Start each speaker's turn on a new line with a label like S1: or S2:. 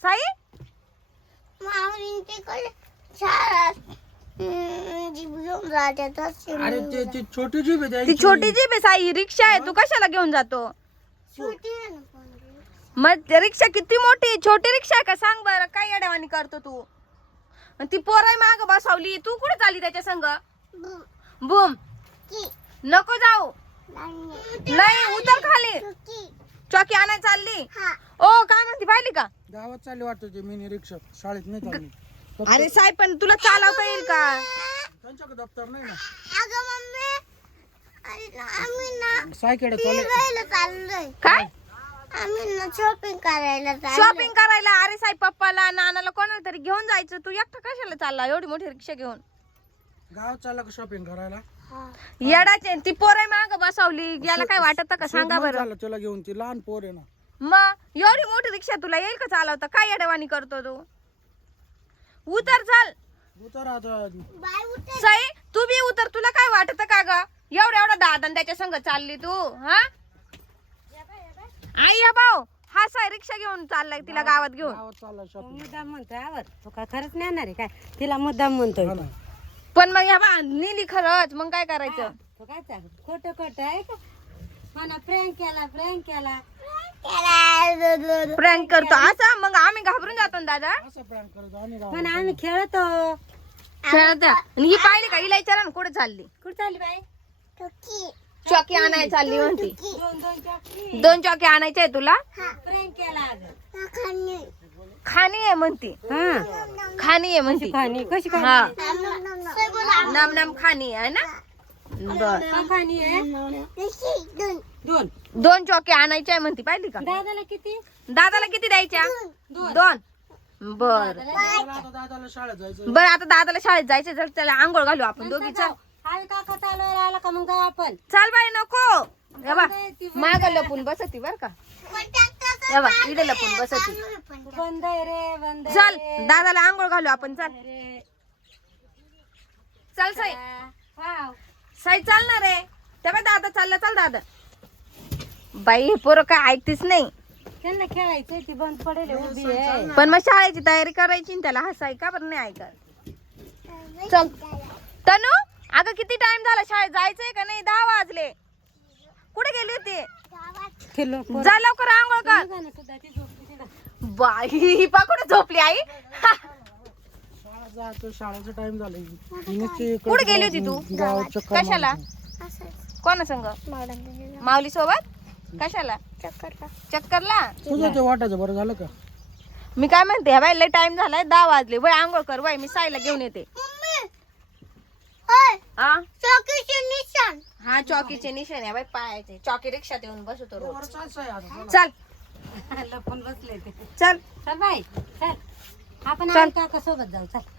S1: साई
S2: माऊलींच्याकडे शाळा जीभ घेऊन जातात असे.
S3: अरे ते छोटी जीभ आहे
S1: ती
S3: द्यायची.
S1: छोटी जीप आहे साई, रिक्षा आहे, तू कशाला घेऊन जातो?
S2: छोटी आहे ना पण.
S1: मग रिक्षा किती मोठी, छोटी रिक्षा आहे का सांग बरं, काय येड्यावानी करतो तू? आणि ती पोराई माग बसवली, तू कुठे चालली त्याच्या संग? बुम
S2: की
S1: नको जाऊ,
S2: नाही.
S1: नाही उतर खाली.
S2: की
S1: चॉकी आणाय चालली?
S2: हा.
S1: ओ काय म्हणते पाहिली का?
S3: गावात चालली वाटतं ते मिनी रिक्षा, शाळेत नाही चालली.
S1: अरे साहेब पण तुला चालवता येईल का?
S3: त्यांच्याकडे दप्तर नाही ना.
S2: अगं मम्मी अरे आम्ही ना
S3: सायकडे चालले.
S2: फिरायला चाललोय.
S1: काय
S2: आम्ही ना शॉपिंग करायला चाललोय.
S1: शॉपिंग करायला? अरे साहेब पप्पाला नानाला कोणाला तरी घेऊन जायचं, तू एकटा कशाला चालला एवढी मोठी रिक्षा घेऊन?
S3: गावात चालला का शॉपिंग करायला?
S2: हा.
S1: येडाचे, ती पोराई माग बसवली, याला काय वाटत का सांगा बरं?
S3: चालला तुला घेऊन, ती लहान पोर आहे ना.
S1: मग एवढी मोठी रिक्षा तुला येईल का चालवता? काय येडवाणी करतो तू? उतर चाल.
S3: उतर आता.
S2: बाय उठे.
S1: साई तू बी उतर, तुला काय वाटत का ग? एवढा दादा त्याच्या संग चालली तू? हा आई या भाऊ, हा साई रिक्षा घेऊन चाललाय तिला गावात घेऊन.
S3: गावात चालला शॉपिंग.
S4: मुद्दाम म्हणतोय आवर तो काय खरंच नेणार आहे काय? तिला मुद्दाम म्हणतोय
S3: हा
S4: तो.
S3: ना.
S1: पण मग ह्या बा नेली खरंच, मग काय करायचं?
S4: तो काय सांग खोटं खोटं आहे का? म्हणा प्रँक केला
S1: प्रँक करतो असं, मग आम्ही घाबरून जातो ना दादा.
S3: असं प्रँक करतो आणि गावात.
S4: म्हणा आम्ही खेळतो.
S1: खेळत आणि ही पाहिली का, हिला विचारा ना कुठे चालली?
S4: कुठं चालली बाई?
S2: टोकी.
S1: चॉकी आणाय चालली म्हणती.
S4: दोन चॉकलेट
S1: 2 चॉकी आणायचे आहे तुला?
S4: प्रँक केला अगं.
S2: खाणी.
S1: खाणी आहे म्हणती,
S4: हा
S1: खाणी आहे म्हणती.
S4: खाणी कशी
S1: हा
S4: खाणी?
S1: नाम नाम खाणी आहे ना. बर
S4: काय खाणी आहे? दोन
S1: 2 चॉकी आणायचे आहे म्हणती, पाहिली का?
S4: दादाला किती?
S1: दादाला किती द्यायच्या? 2. बर
S3: आता दादाला शाळेत जायचं.
S1: बर आता दादाला शाळेत जायचं, चल त्याला आंघोळ घालू आपण दोघी. चल
S4: आम्ही काका चालवायला आला का मग जाऊ आपण.
S1: चाल बाई नको. हे बा माग लपून बसती बर का. हे बा इकडे लपून बसती.
S4: बंद आहे रे बंद आहे
S1: चल
S4: रे.
S1: दादाला आंघोळ घालू आपण. चल
S4: रे.
S1: चल साई,
S4: वाव.
S1: साई चाल ना रे. त्या बाई दादा चालला, चाल दादा. बाई हे पोरं काय ऐकतीच नाही.
S4: त्यांना खेळायचंय ती बंद पडेल आहे, उभी आहे.
S1: पण मग शाळेची तयारी करायची ना त्याला. हसाय का बरं नाही ऐकत? चल तनू, अगं किती टाइम झाला, शाळेत जायचंय का नाही? 10 वाजले. कुठे गेली होती?
S4: खेळलो पोरं.
S1: जा लवकर आंघोळ कर.
S4: बघा ना सुद्धा ती झोपली तिथं.
S1: बाई ही पा कुठे झोपली आई?
S3: शाळेत जातो, शाळेचा टाइम झाला.
S1: कुठे गेली होती तू?
S3: गावात चक्कर
S1: कशाला? कोणा संग? माऊली सोबत? कशाला? चक्करला?
S3: तुझं ते वाटायचं बरं झालं का?
S1: मी काय म्हणते, ह्या बाई लय टाइम झालाय, 10 वाजले. वय आंघोळ कर वय, मी साईला घेऊन येते. हा
S2: चौकीचे निशाण.
S1: हा चॉकीचे निशाण आहे बाई पायाचे. चॉकी रिक्षात येऊन बसतो रोज.
S3: बरं चालतं आहे आता.
S1: चल
S4: लपून बसले ते.
S1: चल
S4: चल बाई चल आपण
S1: चल.
S4: काका सोबत जाऊ चल.